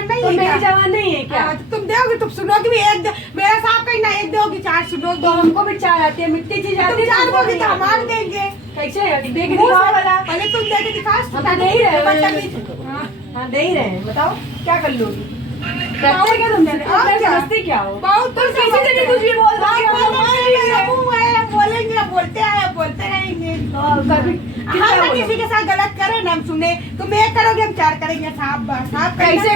जवान नहीं है, मेरी जवान नहीं है क्या? तुम दोगे, तुम सुनोगे भी एक मेरा साहब कहीं ना एक दोगी, चार सुनोगे तो हमको भी चार आती है, मिट्टी चीज आती है, चार दोगी तो हम देंगे। कैसे दे के दिखाओ वाला? पहले तुम दे के दिखाओ। हम दे ही रहे बदतमीज। हाँ दे ही रहे हैं, बताओ क्या कर लोगी? करते क्या तुम? समझते क्या हो? बहुत तुम किसी से नहीं कुछ भी बोल बोलेंगे, बोलते रहेंगे। हम तो किसी के साथ गलत करे ना हम सुने, तुम एक करोगे हम चार करेंगे। साहब कैसे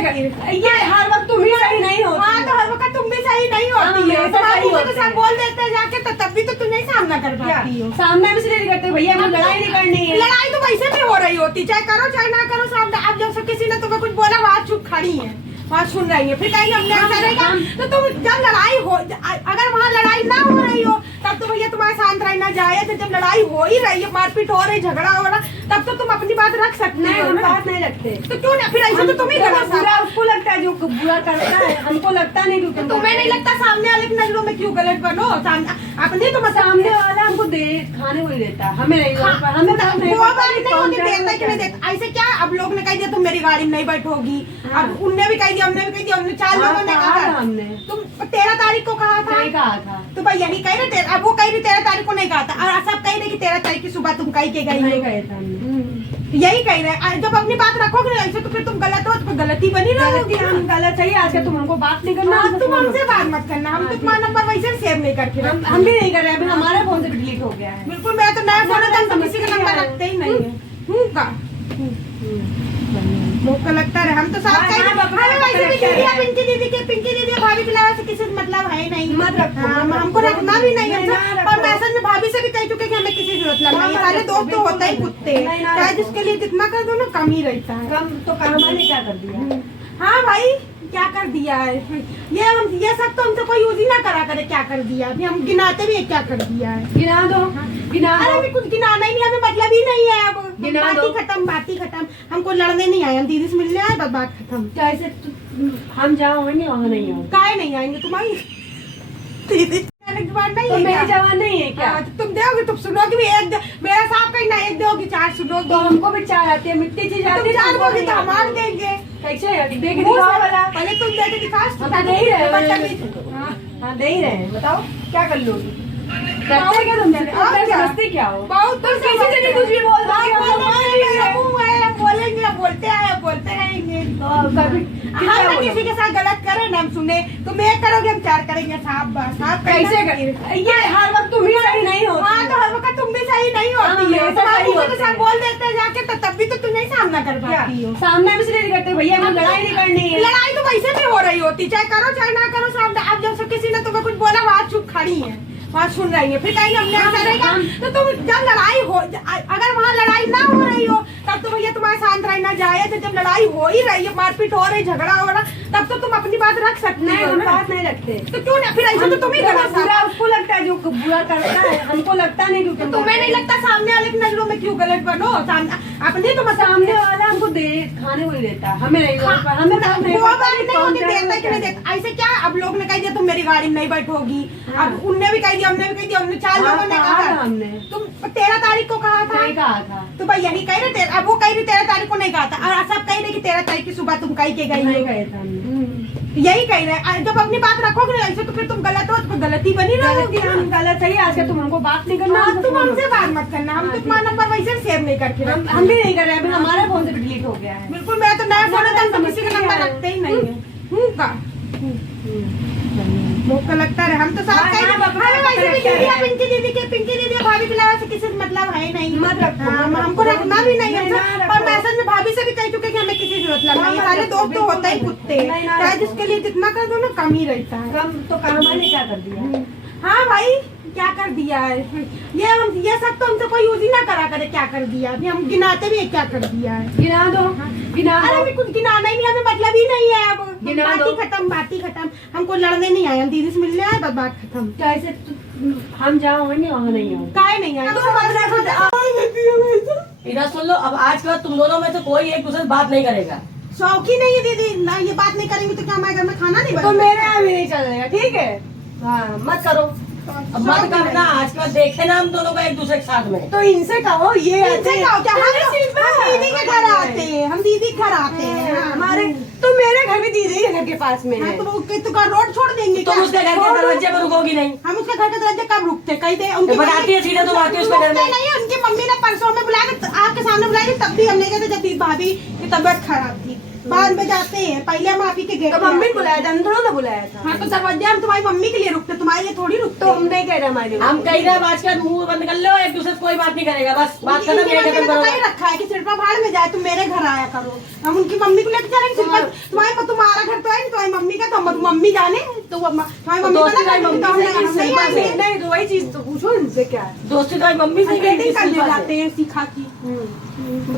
ये हर वक्त तुम ही सही नहीं होती। हाँ तो हर वक्त तुम भी सही नहीं होती है, तो सब बोल देते हैं जाके, तो तब भी तो तुम नहीं सामना कर पाती हो। सामने भी इसलिए नहीं करते भैया, हमें लड़ाई नहीं करनी है। लड़ाई तो वैसे भी हो रही होती, चाहे करो चाहे ना करो सामने। अब जब किसी ने तुम्हें कुछ बोला, वहाँ चुप खड़ी है, वहाँ सुन रही है, फिर कहीं हमने ऐसा रहेगा तो तुम जब लड़ाई हो, अगर वहाँ लड़ाई ना हो रही हो तब तो भैया तुम्हारा शांत रहना चाहिए। तो जब लड़ाई हो ही रही है, मारपीट हो रही, झगड़ा हो रहा, तब तो तुम अपनी बात रख सकते हो ना। बात नहीं रखते तो क्यों ना? फिर ऐसा तो तुम ही गलत। बुरा उसको लगता है जो बुरा करता है, हमको लगता नहीं। क्योंकि तुम्हें नहीं लगता सामने वाले की नजरों में क्यों गलत बनो? अपने तो सामने वाला हमको दे खाने को ही देता, हमें नहीं। हमें वो बात नहीं होती, देता कि नहीं देता। ऐसे क्या अब लोग ने कह दिया तुम मेरी गाड़ी में नहीं बैठोगी, अब उनने भी कह दिया, उनने भी कह दिया, उनने चार लोगों ने कहा। हमने तुम 13 तारीख को कहा था, तो भाई यही कह रहे। अब वो कह रही 13 तारीख को नहीं कहा था, और सब कह रहे कि 13 तारीख की सुबह तुम कह के गई। यही कह रहे। जब अपनी बात रखोगे ऐसे तो फिर तुम गलत हो, तो गलती बनी रहोगी। हम गलत चाहिए आज तुम हमको बात नहीं करना, तुम हमसे बात मत करना। हम तो तुम्हारा नंबर वैसे सेव नहीं करके, हम भी नहीं कर रहे हैं, अभी हमारे फोन से डिलीट हो गया है। बिल्कुल, मैं तो नया फोन है तो किसी का नंबर रखते ही नहीं है। मुझको लगता है हम तो साथ पिंकी दीदी भाभी के अलावा से किसी से मतलब है नहीं। मत रखो, हमको रखना भी नहीं है। और मैसेज में भाभी से भी कह चुके कि हमें किसी से मतलब नहीं। सारे दोस्त तो होता ही कुत्ते, चाहे जिसके लिए जितना कर दो ना कम ही रहता है। कम तो काम ने क्या कर दिया? हाँ भाई क्या कर दिया है ये सब तो हमसे कोई यूज ही ना करा करे। क्या कर दिया अभी हम गिनाते भी है क्या कर दिया है। गिना दो, गिना दो। अरे कुछ गिनाना ही नहीं, हमें मतलब ही नहीं है। अब बात ही खत्म। हमको लड़ने नहीं आए, हम दीदी से मिलने आए, बस बात खत्म। कैसे हम जहाँ होंगे वहाँ नहीं होंगे? काहे नहीं आएंगे तुम्हारी दीदी जवान नहीं तो है मेरी जवान नहीं है क्या? तुम दोगे, तुम सुनोगे भी एक मेरा साहब कहीं ना एक दोगी, चार सुनोगे तो हमको भी चार आती है, मिट्टी चीज आती है, चार दोगी तो हम देंगे। कैसे दे के दिखाओ वाला? पहले तुम दे के दिखाओ। हम दे ही रहे। हाँ दे ही रहे हैं, बताओ क्या कर लोगी? करते क्या तुम? समझते क्या हो? बहुत तुम किसी से नहीं कुछ भी बोल बोलेंगे, बोलते रहेंगे। हम तो किसी के साथ गलत करे ना हम सुने, तुम एक करोगे हम चार करेंगे। साहब कैसे ये हर वक्त तुम ही सही नहीं होती। हाँ तो हर वक्त तुम भी सही नहीं होती है, तो सब बोल देते हैं जाके, तो तब भी तो तुम नहीं सामना कर पाती हो। सामने भी इसलिए नहीं करते भैया, हमें लड़ाई नहीं करनी है। लड़ाई तो वैसे भी हो रही होती, चाहे करो चाहे ना करो सामने। अब जब किसी ने तुम्हें कुछ बोला, वहाँ चुप खड़ी है, वहाँ सुन रही है, फिर कहीं हमने ऐसा रहेगा तो तुम जब लड़ाई हो, अगर वहाँ लड़ाई ना हो रही हो तब तो भैया तुम्हारा शांत रहना चाहिए। तो जब लड़ाई हो ही रही है, मारपीट हो रही, झगड़ा हो रहा, तब तो तुम अपनी बात रख सकते हो ना। बात नहीं रखते तो क्यों ना? फिर ऐसा तो तुम ही गलत। बुरा उसको लगता है जो बुरा करता है, हमको लगता नहीं। क्योंकि तुम्हें नहीं लगता सामने वाले की नजरों में क्यों गलत बनो? अपने तो सामने वाला हमको दे खाने को ही देता, हमें नहीं। हमें वो बात नहीं होती, देता कि नहीं देता। ऐसे क्या अब लोग ने कह दिया तुम मेरी गाड़ी में नहीं बैठोगी, अब उनने भी कह दिया, उनने भी कह दिया, उनने चार लोगों ने कहा। हमने तुम 13 तारीख को कहा था, तो भाई यही कह रहे। अब वो कह रही 13 तारीख को नहीं कहा था, और सब कह रहे कि 13 तारीख की सुबह तुम कह के गई। यही कह रहे। जब अपनी बात रखोगे ऐसे तो फिर तुम गलत हो, तो गलती बनी रहोगी। हम गलत चाहिए आज तुम हमको बात नहीं करना, तुम हमसे बात मत करना। हम तो तुम्हारा नंबर वैसे सेव नहीं करके, हम भी नहीं कर रहे हैं, अभी हमारे फोन से डिलीट हो गया है। बिल्कुल, मैं तो नया फोन है तो किसी का नंबर रखते ही नहीं है। मुझको लगता है हम तो साथ पिंकी दीदी भाभी के अलावा से किसी से मतलब है नहीं। मत रखो, हमको रखना भी नहीं है। और मैसेज में भाभी से भी कह चुके कि हमें किसी से मतलब नहीं। सारे दोस्त तो होता ही कुत्ते, चाहे जिसके लिए जितना कर दो ना कम ही रहता है। कम तो काम ने क्या कर दिया? हाँ भाई क्या कर दिया है ये सब तो हमसे कोई यूज ही ना करा करे। क्या कर दिया अभी हम गिनाते भी है क्या कर दिया है। गिना दो, गिना दो। अरे अभी कुछ गिनाना ही नहीं, हमें मतलब ही नहीं है। अब बात ही खत्म। हमको लड़ने नहीं आए, हम दीदी से मिलने आए, बस बात खत्म। कैसे हम जहाँ होंगे वहाँ नहीं होंगे? काहे नहीं आए? इधर सुन लो, अब आज के बाद तुम दोनों में से कोई एक दूसरे से बात नहीं करेगा। शौकी नहीं है दीदी ना, ये बात नहीं करेंगे तो क्या हमारे घर में खाना नहीं तो मेरे यहाँ भी नहीं चलेगा, ठीक है? हाँ मत करो, अब मत करना। आज के बाद देखे ना हम दोनों को एक दूसरे के साथ में। तो इनसे कहो, ये इनसे कहो क्या? हम दीदी के घर आते हैं, हम दीदी के घर आते हैं। हमारे तो मेरे घर भी दी रही है, घर के पास में हाँ, है। तो वो तो का रोड छोड़ देंगे तुम उसके घर के दरवाजे पर रुकोगी नहीं। हम उसके घर के दरवाजे कब रुकते कहीं दे उनकी बताती है सीधे तुम आती है उसके घर में। नहीं है, उनकी मम्मी ने परसों में बुलाया आपके सामने बुलाई तब भी हम नहीं गए थे, जब भाभी की तबीयत खराब थी। बाद में जाते हैं, पहले हम आप ही के गेट तो मम्मी ने बुलाया था, अंदर ना बुलाया था। हाँ तो दरवाजे हम तुम्हारी मम्मी के लिए रुकते, तुम्हारे लिए थोड़ी रुकते। तो हम नहीं कह रहे हमारे हम कह रहे हैं आज का मुंह बंद कर लो, एक दूसरे से कोई बात नहीं करेगा, बस बात खत्म, इनकी ये मम्मी ने खत्म तो करो। कहीं रखा है कि सिर्फ भाड़ में जाए, तुम मेरे घर आया करो। हम उनकी मम्मी को लेकर चलेंगे सिर्फ तुम्हारा घर तो है नहीं, तुम्हारी मम्मी का, तो मम्मी जाने तो तुम्हारी मम्मी को दोस्ती ना भाई मम्मी तो हम से नहीं सही बात आएंगे। है। नहीं तो वही चीज तो पूछो इनसे क्या है। दोस्ती तो मम्मी से करेगी, ट्रेडिंग किसकी करने बात है? जाते हैं सीखा की।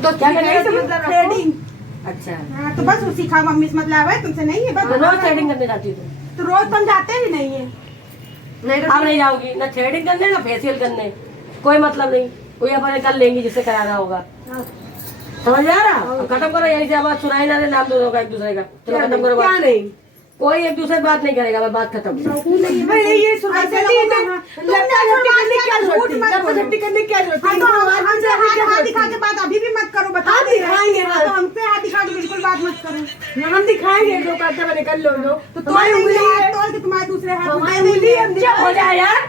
तो क्या करने जाती हो? ट्रेडिंग। अच्छा, हाँ तो बस वो सीखा मम्मी से मतलब है, तुमसे नहीं है बस। रोज थ्रेडिंग करने जाती हो? तो रोज तुम जाते भी नहीं है। नहीं तो अब नहीं जाओगी ना थ्रेडिंग करने ना फेशियल करने, कोई मतलब नहीं, कोई अपने कर लेंगी जिससे कराना होगा। समझ में आ रहा? अब खत्म करो, यही से आवाज सुनाई ना दे नाम दोनों का एक दूसरे का। चलो खत्म करो क्या बात। नहीं कोई एक दूसरे से बात नहीं करेगा, बस बात खत्म। मैं ये सुना ऐसे करने लोगों का- क्या जरूरत थी? लपटा-झपटी करने की क्या जरूरत थी? हाँ, तो इनको हम- आवाज हमसे देने की क्या हाथ जरूरत दिखा थी? के बात अभी भी मत करो, बता हाँ, दे रहे हैं। दिखाएंगे, हाँ। तो हमसे हाथ दिखा के बिल्कुल बात मत करो। हम दिखाएंगे जो करते बने कर लो लो। तो तुम्हारी तुम्हारी उंगली हाथ है, तोड़ के तुम्हारे दूसरे हाथ में हमारी दे उंगली देंगे। हम चुप हो जाए यार,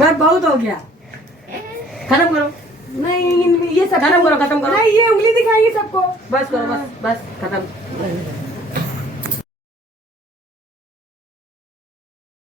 बस बहुत हो गया, खत्म करो, नहीं ये सब खत्म करो, खत्म करो। नहीं ये उंगली दिखाएंगे सबको। बस करो, बस बस खत्म।